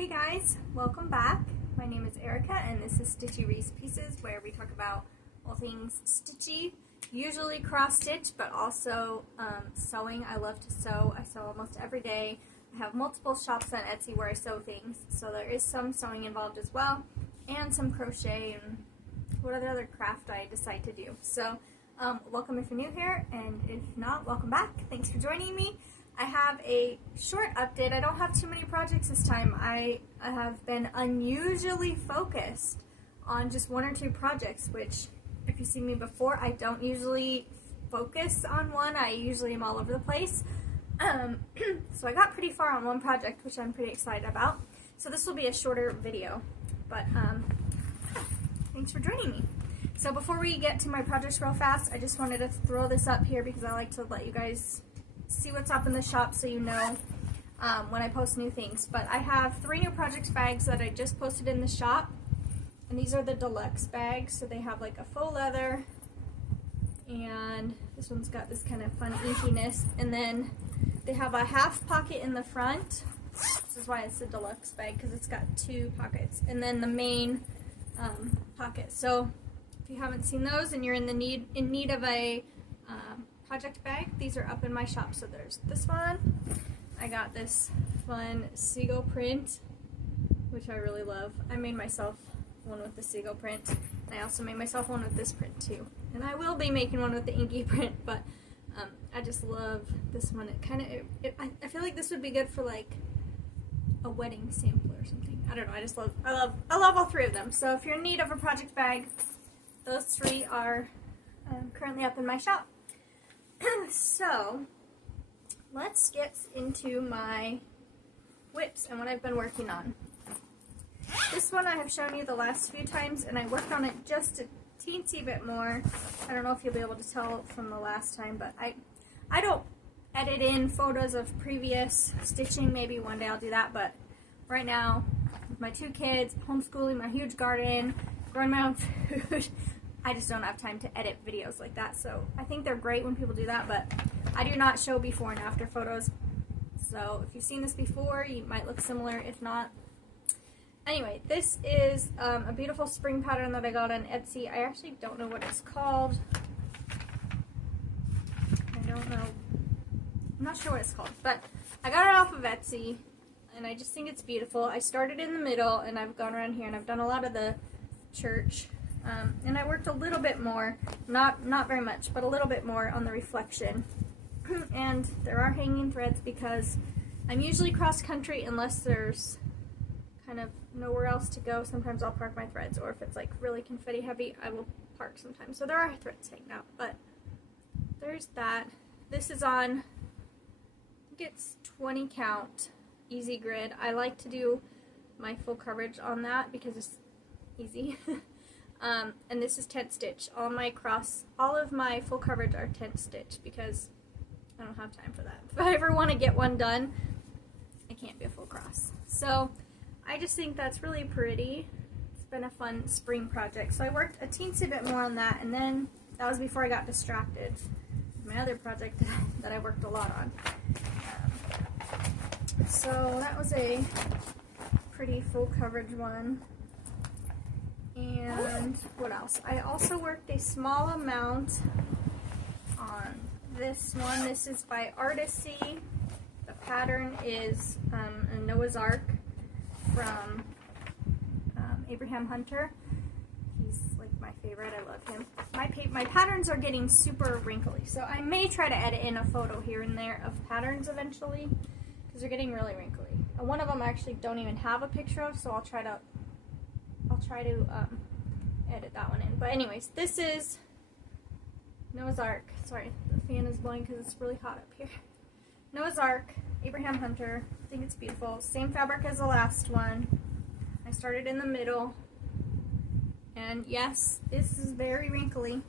Hey guys, welcome back. My name is Erica and this is Stitchy Reese Pieces, where we talk about all things stitchy, usually cross stitch, but also sewing. I love to sew. I sew almost every day. I have multiple shops on Etsy where I sew things, so there is some sewing involved as well, and some crochet and whatever other craft I decide to do. So welcome if you're new here, and if not, welcome back. Thanks for joining me. I have a short update. I don't have too many projects this time. I have been unusually focused on just one or two projects, which if you see me before, I don't usually focus on one. I usually am all over the place. So I got pretty far on one project, which I'm pretty excited about. So this will be a shorter video, but thanks for joining me. So before we get to my projects real fast, I just wanted to throw this up here because I like to let you guys see what's up in the shop so you know when I post new things. But I have 3 new projects bags that I just posted in the shop, and these are the deluxe bags. So they have like a faux leather, and this one's got this kind of fun inkiness, and then they have a half pocket in the front. This is why it's a deluxe bag, because it's got 2 pockets, and then the main pocket. So if you haven't seen those and you're in need of a project bag, these are up in my shop. So there's this one. I got this fun seagull print, which I really love. I made myself one with the seagull print, and I also made myself one with this print too. And I will be making one with the inky print, but I just love this one. It kind of, I feel like this would be good for like a wedding sample or something. I don't know. I love all 3 of them. So if you're in need of a project bag, those 3 are currently up in my shop. So let's get into my whips and what I've been working on. This one I have shown you the last few times, and I worked on it just a teensy bit more. I don't know if you'll be able to tell from the last time, but I don't edit in photos of previous stitching. Maybe one day I'll do that, but right now with my 2 kids, homeschooling, my huge garden, growing my own food, I just don't have time to edit videos like that. So I think they're great when people do that, but I do not show before and after photos. So if you've seen this before, you might look similar. If not, anyway, this is a beautiful spring pattern that I got on Etsy. I actually don't know what it's called. I don't know. I'm not sure what it's called, but I got it off of Etsy, and I just think it's beautiful. I started in the middle, and I've gone around here, and I've done a lot of the church. And I worked a little bit more, not very much, but a little bit more on the reflection. And there are hanging threads because I'm usually cross-country unless there's kind of nowhere else to go. Sometimes I'll park my threads, or if it's like really confetti heavy, I will park sometimes. So there are threads hanging out, but there's that. This is on, I think it's 20 count, easy grid. I like to do my full coverage on that because it's easy. And this is tent stitch. All of my full coverage are tent stitch because I don't have time for that. If I ever want to get one done, it can't be a full cross. So I just think that's really pretty. It's been a fun spring project. So I worked a teensy bit more on that, and then that was before I got distracted with my other project that I worked a lot on. So that was a pretty full coverage one. And what else? I also worked a small amount on this one. This is by Artisy. The pattern is a Noah's Ark from Abraham Hunter. He's like my favorite. I love him. My patterns are getting super wrinkly, so I may try to edit in a photo here and there of patterns eventually because they're getting really wrinkly. One of them I actually don't even have a picture of, so I'll try to edit that one in. But anyways, this is Noah's Ark. Sorry, the fan is blowing because it's really hot up here. Noah's Ark, Abraham Hunter. I think it's beautiful. Same fabric as the last one. I started in the middle. And yes, this is very wrinkly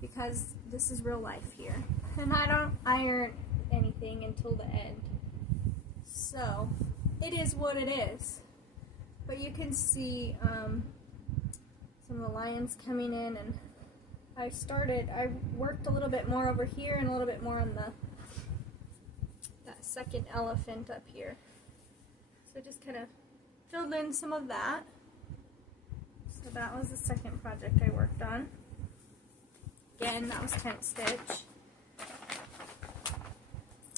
because this is real life here. And I don't iron anything until the end. So, it is what it is. But you can see some of the lines coming in, and I worked a little bit more over here and a little bit more on that second elephant up here. So just kind of filled in some of that. So that was the second project I worked on. Again, that was tent stitch.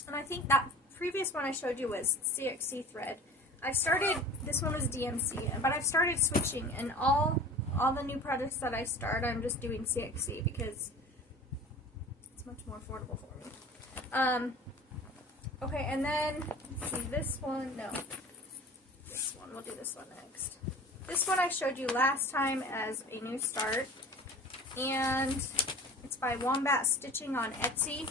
And I think that previous one I showed you was CXC thread. I started, this one was DMC, but I've started switching, and all the new projects that I start, I'm just doing CXC because it's much more affordable for me. Okay, and then, let's see, this one, we'll do this one next. This one I showed you last time as a new start, and it's by Wombat Stitching on Etsy.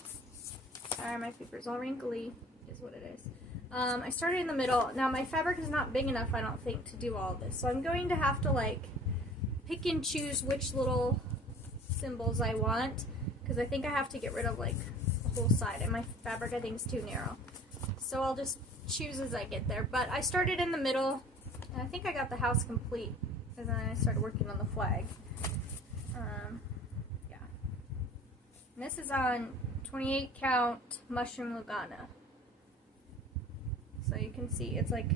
Sorry, my paper's all wrinkly, is what it is. I started in the middle. Now, my fabric is not big enough, I don't think, to do all this, so I'm going to have to, like, pick and choose which little symbols I want, because I think I have to get rid of, like, whole side, and my fabric I think is too narrow, so I'll just choose as I get there. But I started in the middle, and I think I got the house complete, and then I started working on the flag. Yeah, and this is on 28 count mushroom Lugana, so you can see it's like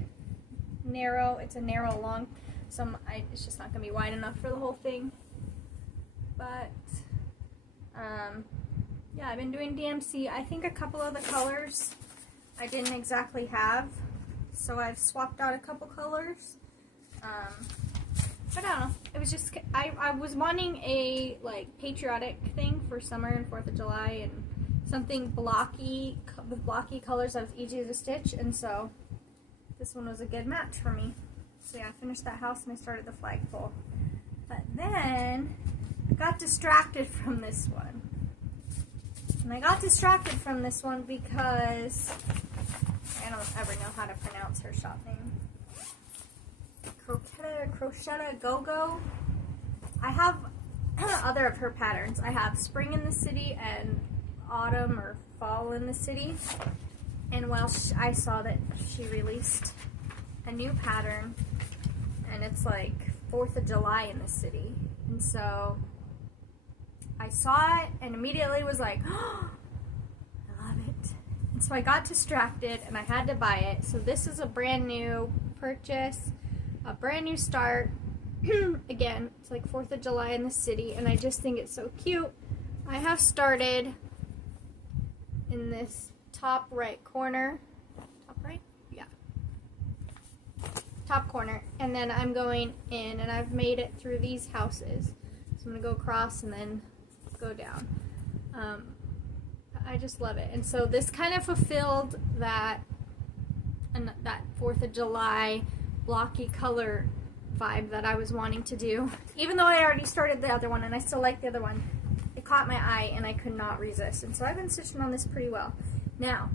narrow. It's a narrow long, so it's just not gonna be wide enough for the whole thing, but yeah, I've been doing DMC. I think a couple of the colors I didn't exactly have, so I've swapped out a couple colors. But I don't know. It was just, I was wanting a, like, patriotic thing for summer and 4th of July, and something blocky, with blocky colors that was easy to stitch, and so this one was a good match for me. So yeah, I finished that house and I started the flagpole. But then I got distracted from this one. And I got distracted from this one because I don't ever know how to pronounce her shop name. Crochetta Go-Go. I have other of her patterns. I have Spring in the City and Autumn or Fall in the City. And well, I saw that she released a new pattern, and it's like 4th of July in the city. And so I saw it and immediately was like, oh, I love it. And so I got distracted and I had to buy it. So this is a brand new purchase, a brand new start. Again, it's like 4th of July in the city, and I just think it's so cute. I have started in this top right corner. Top right? Yeah. Top corner. And then I'm going in, and I've made it through these houses. So I'm going to go across and then go down. I just love it. And so this kind of fulfilled that 4th of July blocky color vibe that I was wanting to do. Even though I already started the other one and I still like the other one, it caught my eye and I could not resist. And so I've been stitching on this pretty well. Now,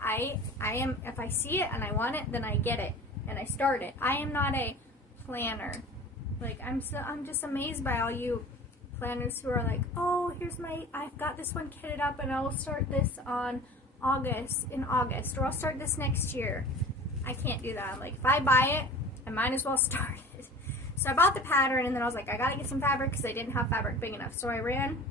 I am, if I see it and I want it, then I get it and I start it. I am not a planner. Like, I'm just amazed by all you planners who are like, oh, I've got this one kitted up and I will start this in August, or I'll start this next year. I can't do that. I'm like, if I buy it, I might as well start it. So I bought the pattern, and then I was like, I gotta get some fabric because I didn't have fabric big enough. So I ran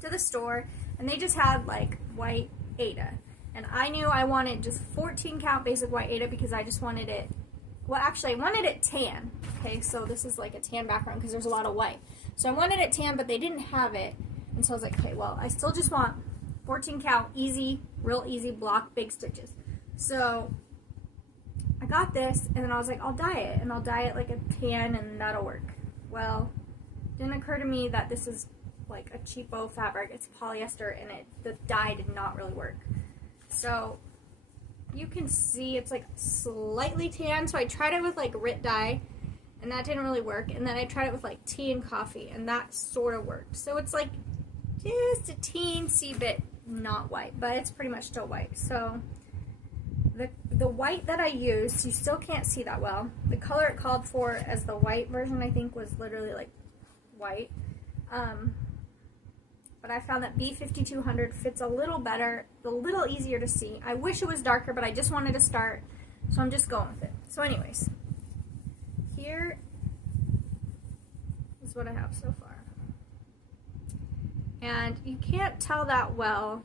to the store, and they just had like white Aida. And I knew I wanted just 14 count basic white Aida because I just wanted it, well, actually I wanted it tan. Okay, so this is like a tan background because there's a lot of white. So I wanted it tan, but they didn't have it. And so I was like, okay, well, I still just want 14 count, easy, real easy block, big stitches. So I got this, and then I was like, I'll dye it, and I'll dye it like a tan, and that'll work. Well, it didn't occur to me that this is like a cheapo fabric. It's polyester, and the dye did not really work. So you can see it's like slightly tan. So I tried it with like Rit dye, and that didn't really work. And then I tried it with like tea and coffee, and that sort of worked. So it's like just a teensy bit not white, but it's pretty much still white. So the white that I used, you still can't see that well. The color it called for as the white version, I think, was literally like white. But I found that B5200 fits a little better, a little easier to see. I wish it was darker, but I just wanted to start, so I'm just going with it. So anyways, here is what I have so far. And you can't tell that well.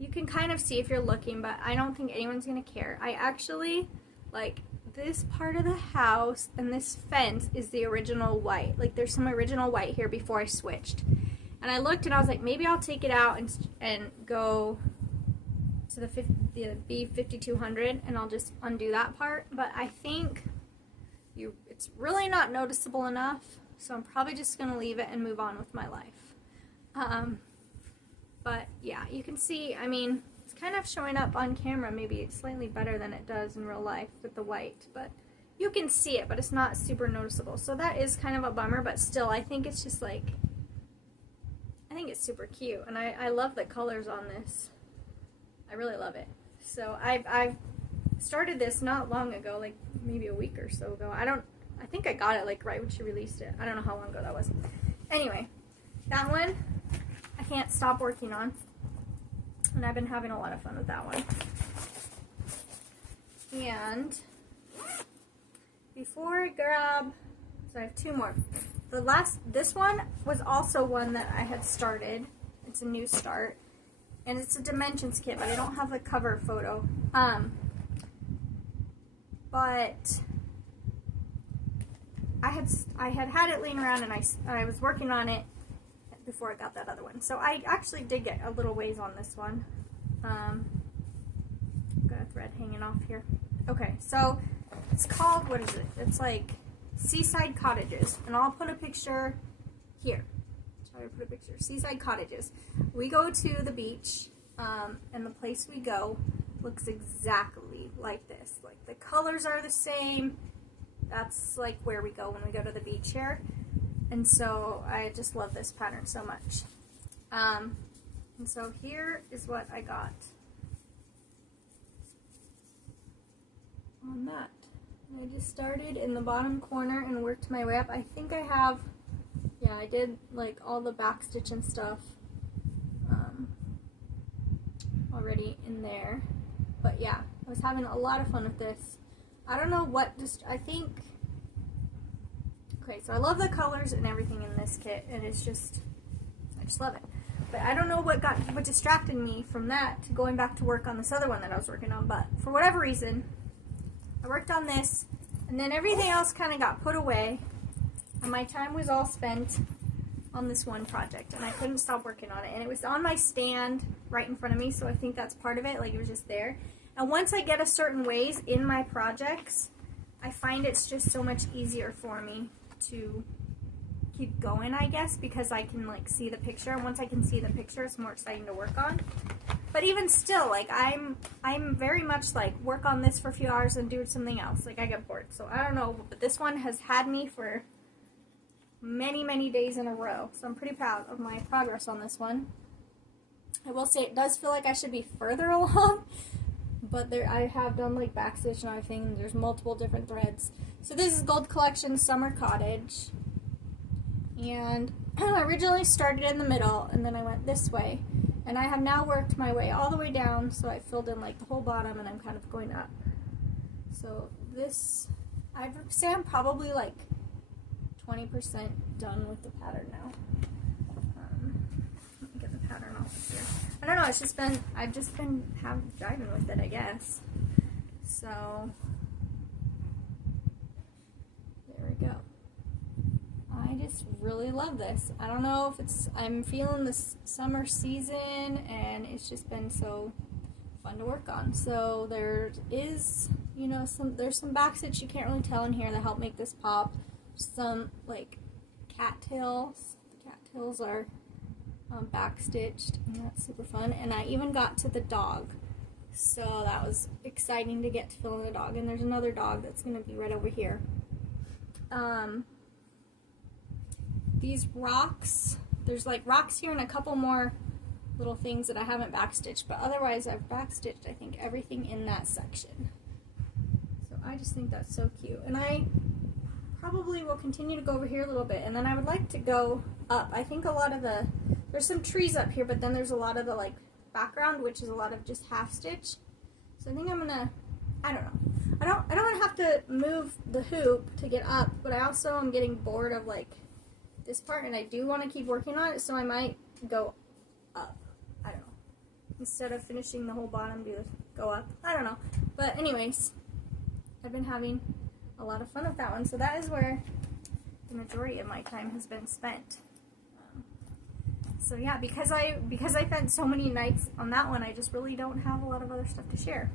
You can kind of see if you're looking, but I don't think anyone's going to care. I actually like this part of the house and this fence is the original white. Like there's some original white here before I switched. And I looked and I was like, maybe I'll take it out and go to the B5200 and I'll just undo that part. But I think it's really not noticeable enough, so I'm probably just going to leave it and move on with my life. But yeah, you can see, I mean, it's kind of showing up on camera maybe slightly better than it does in real life with the white, but you can see it, but it's not super noticeable. So that is kind of a bummer, but still, I think it's just like, I think it's super cute, and I love the colors on this. I really love it. So I've started this not long ago, like maybe a week or so ago. I think I got it like right when she released it. I don't know how long ago that was. Anyway, that one I can't stop working on, and I've been having a lot of fun with that one. And before I grab, so I have two more. This one was also one that I had started. It's a new start, and it's a dimensions kit, but I don't have the cover photo. But I had it laying around, and I was working on it before I got that other one. So I actually did get a little ways on this one. I've got a thread hanging off here. Okay, so it's called, what is it? It's like Seaside Cottages, and I'll put a picture here. Try to put a picture. Seaside Cottages. We go to the beach, and the place we go looks exactly like this. Like the colors are the same. That's like where we go when we go to the beach here. And so I just love this pattern so much. And so here is what I got on that. I just started in the bottom corner and worked my way up. I think I have, yeah, I did like all the back stitch and stuff already in there. But yeah, I was having a lot of fun with this. I don't know what, I think, okay, so I love the colors and everything in this kit, and it's just, I just love it. But I don't know what distracted me from that to going back to work on this other one that I was working on, but for whatever reason, I worked on this, and then everything else kind of got put away, and my time was all spent on this one project, and I couldn't stop working on it. And it was on my stand right in front of me, so I think that's part of it, like it was just there. And once I get a certain ways in my projects, I find it's just so much easier for me to keep going, I guess, because I can like see the picture, and once I can see the picture, it's more exciting to work on. But even still, like I'm very much like work on this for a few hours and do something else. Like I get bored. So I don't know, but this one has had me for many, many days in a row. So I'm pretty proud of my progress on this one. I will say it does feel like I should be further along, but I have done like backstitch and everything. There's multiple different threads. So this is Gold Collection Summer Cottage. And I originally started in the middle, and then I went this way. And I have now worked my way all the way down, so I filled in like the whole bottom, and I'm kind of going up. So this, I would say I'm probably like 20% done with the pattern now. Let me get the pattern off of here. I don't know, it's just been, I've just been driving with it, I guess. So, there we go. I just really love this. I don't know if it's, I'm feeling this summer season, and it's just been so fun to work on. So there is, you know, there's some backstitch you can't really tell in here that help make this pop. Some like cattails. The cattails are backstitched, and that's super fun. And I even got to the dog, so that was exciting to get to fill in the dog. And there's another dog that's going to be right over here. These rocks, there's like rocks here and a couple more little things that I haven't backstitched, but otherwise I've backstitched, I think, everything in that section. So I just think that's so cute. And I probably will continue to go over here a little bit, and then I would like to go up. I think a lot of there's some trees up here, but then there's a lot of the like background, which is a lot of just half stitch. So I think I'm gonna, I don't know. I don't want to have to move the hoop to get up, but I also am getting bored of like this part, and I do want to keep working on it, so I might go up. I don't know. Instead of finishing the whole bottom, go up. I don't know. But anyways, I've been having a lot of fun with that one. So that is where the majority of my time has been spent. So yeah, because I spent so many nights on that one, I just really don't have a lot of other stuff to share.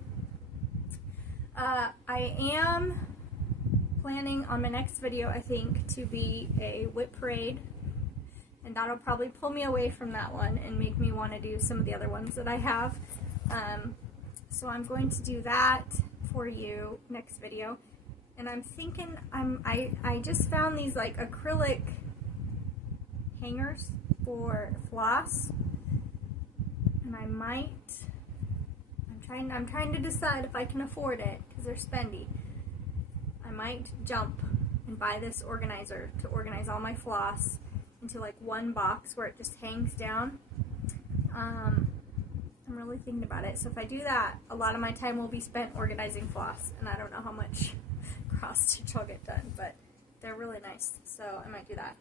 I am planning on my next video, I think, to be a whip parade, and that'll probably pull me away from that one and make me want to do some of the other ones that I have. So I'm going to do that for you next video. And I'm thinking, I just found these like acrylic hangers for floss, and I'm trying to decide if I can afford it because they're spendy. I might jump and buy this organizer to organize all my floss into like one box where it just hangs down. I'm really thinking about it. So if I do that, a lot of my time will be spent organizing floss, and I don't know how much cross stitch I'll get done, but they're really nice, so I might do that.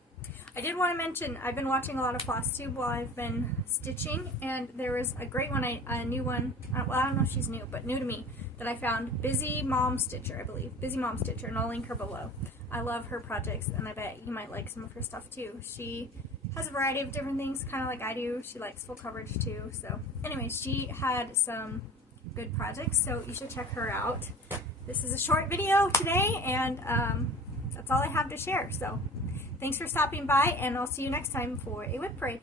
I did want to mention, I've been watching a lot of Flosstube while I've been stitching, and there was a great one, a new one, well, I don't know if she's new, but new to me, that I found, Busy Mom Stitcher, I believe, Busy Mom Stitcher, and I'll link her below. I love her projects, and I bet you might like some of her stuff too. She has a variety of different things, kind of like I do. She likes full coverage too, so anyways, she had some good projects, so you should check her out. This is a short video today, and that's all I have to share, so thanks for stopping by, and I'll see you next time for a whip parade.